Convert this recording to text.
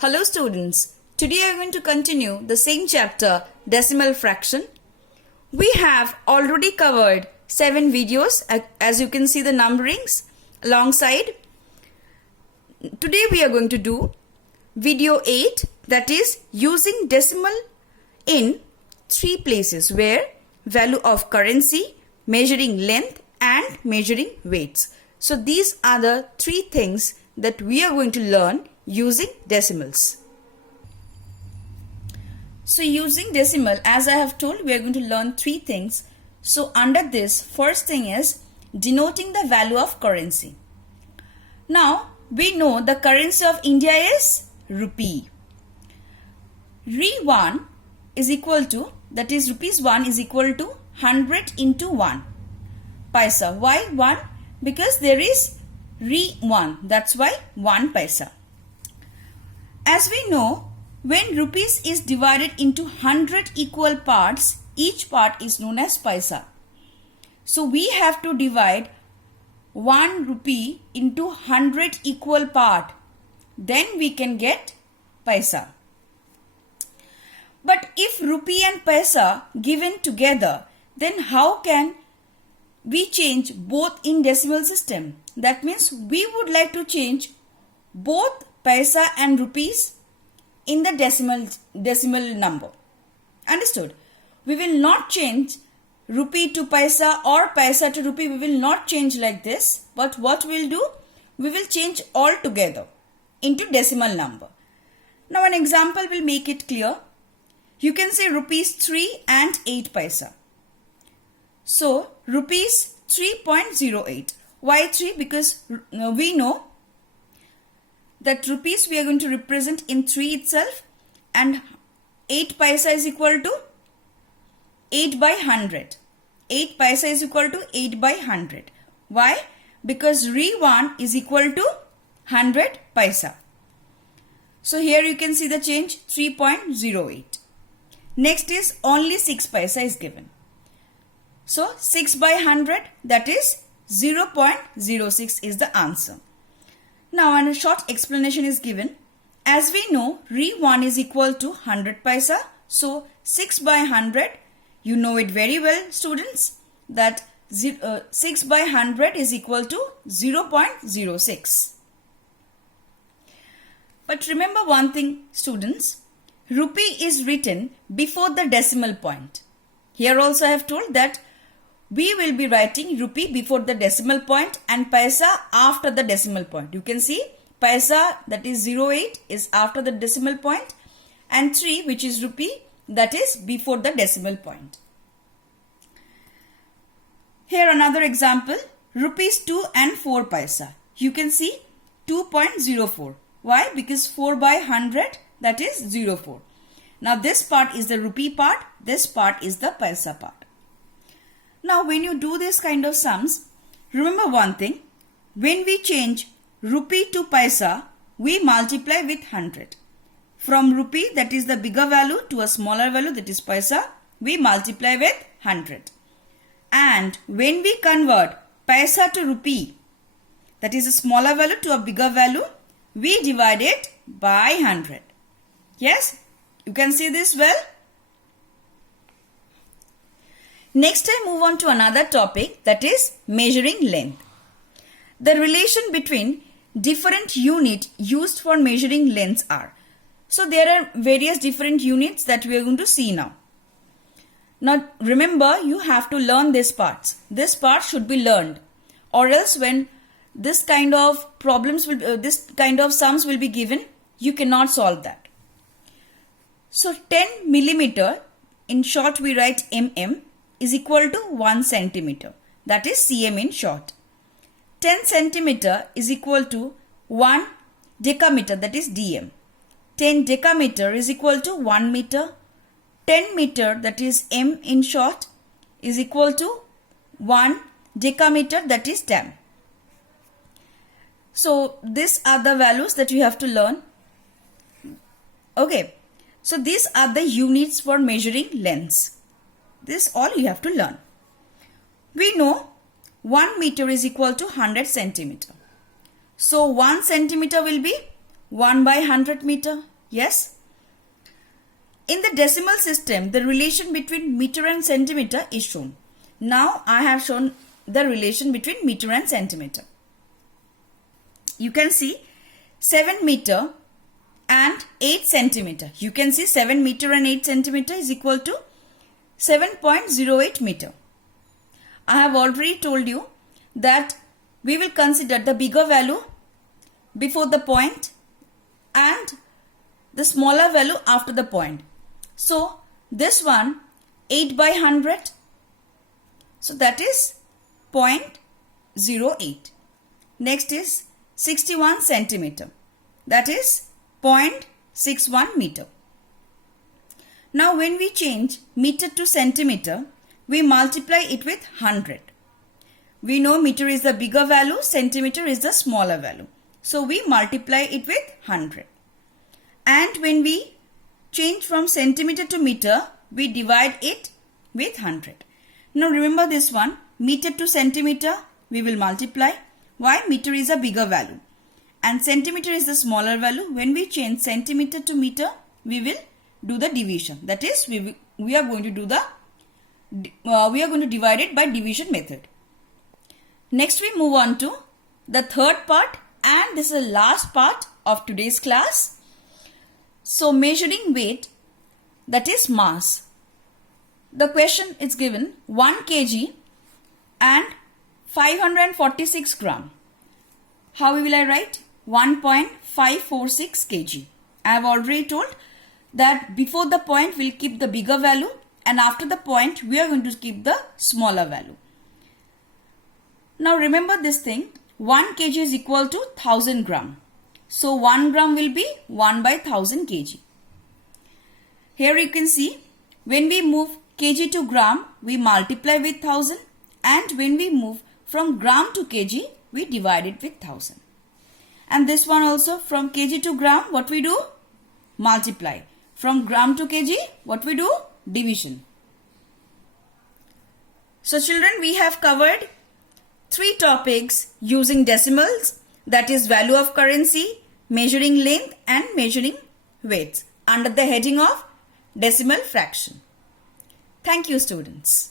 Hello students, today I am going to continue the same chapter, decimal fraction. We have already covered 7 videos as you can see the numberings alongside. Today we are going to do video 8, that is using decimal in 3 places where value of currency, measuring length and measuring weights. So these are the 3 things that we are going to learn using decimals. So using decimal, as I have told, we are going to learn 3 things. So under this, first thing is denoting the value of currency. Now we know the currency of India is rupee. Re1 is equal to, that is rupees 1 is equal to 100 into 1 paisa. Why 1? Because there is Re1, that's why 1 paisa. As we know, when rupees is divided into 100 equal parts, each part is known as paisa. So we have to divide 1 rupee into 100 equal part. Then we can get paisa. But if rupee and paisa given together, then how can we change both in decimal system? That means we would like to change both paisa and rupees in the decimal number. Understood? We will not change rupee to paisa or paisa to rupee. We will not change like this. But what we will do? We will change all together into decimal number. Now an example will make it clear. You can say rupees 3 and 8 paisa. So rupees 3.08. Why 3? Because we know that rupees we are going to represent in 3 itself, and 8 paisa is equal to 8 by 100. 8 paisa is equal to 8 by 100. Why? Because Re1 is equal to 100 paisa. So here you can see the change 3.08. Next is only 6 paisa is given. So 6 by 100, that is 0.06 is the answer. Now a short explanation is given. As we know, Re1 is equal to 100 paisa. So 6 by 100, you know it very well students, that 6 by 100 is equal to 0.06. But remember one thing students, rupee is written before the decimal point. Here also I have told that we will be writing rupee before the decimal point and paisa after the decimal point. You can see paisa, that is 08, is after the decimal point, and 3, which is rupee, that is before the decimal point. Here another example, rupees 2 and 4 paisa. You can see 2.04. Why? Because 4 by 100, that is 04. Now this part is the rupee part, this part is the paisa part. Now when you do this kind of sums, remember one thing, when we change rupee to paisa, we multiply with 100. From rupee, that is the bigger value, to a smaller value, that is paisa, we multiply with 100. And when we convert paisa to rupee, that is a smaller value to a bigger value, we divide it by 100. Yes, you can see this well. Next I move on to another topic, that is measuring length. The relation between different units used for measuring lengths are. So there are various different units that we are going to see now. Now remember, you have to learn these parts. This part should be learned, or else when this kind of problems will, this kind of sums will be given, you cannot solve that. So 10 millimeter, in short we write mm, is equal to 1 centimeter, that is cm in short. 10 centimeter is equal to 1 decameter, that is dm. 10 decameter is equal to 1 meter. 10 meter, that is m in short, is equal to 1 decameter, that is 10. So these are the values that you have to learn. Okay, so these are the units for measuring lengths. This all you have to learn. We know 1 meter is equal to 100 centimeter. So 1 centimeter will be 1 by 100 meter? Yes. In the decimal system, the relation between meter and centimeter is shown. Now I have shown the relation between meter and centimeter. You can see 7 meter and 8 centimeter. You can see 7 meter and 8 centimeter is equal to 7.08 meter. I have already told you that we will consider the bigger value before the point and the smaller value after the point. So this one 8 by 100. So that is 0.08. Next is 61 centimeter. That is 0.61 meter. Now when we change meter to centimeter, we multiply it with 100. We know meter is the bigger value, centimeter is the smaller value. So we multiply it with 100. And when we change from centimeter to meter, we divide it with 100. Now remember this one, meter to centimeter, we will multiply. Why? Meter is a bigger value and centimeter is the smaller value. When we change centimeter to meter, we will do the division. That is, we are going to do the we are going to divide it by division method. Next we move on to the third part, and this is the last part of today's class. So measuring weight, that is mass. The question is given 1 kg and 546 gram. How will I write? 1.546 kg. I have already told that before the point we'll keep the bigger value and after the point we are going to keep the smaller value. Now remember this thing, 1 kg is equal to 1000 gram. So 1 gram will be 1 by 1000 kg. Here you can see when we move kg to gram, we multiply with 1000, and when we move from gram to kg, we divide it with 1000. And this one also, from kg to gram, what we do? Multiply. From gram to kg, what we do? Division. So children, we have covered 3 topics using decimals, that is value of currency, measuring length and measuring weights, under the heading of decimal fraction. Thank you, students.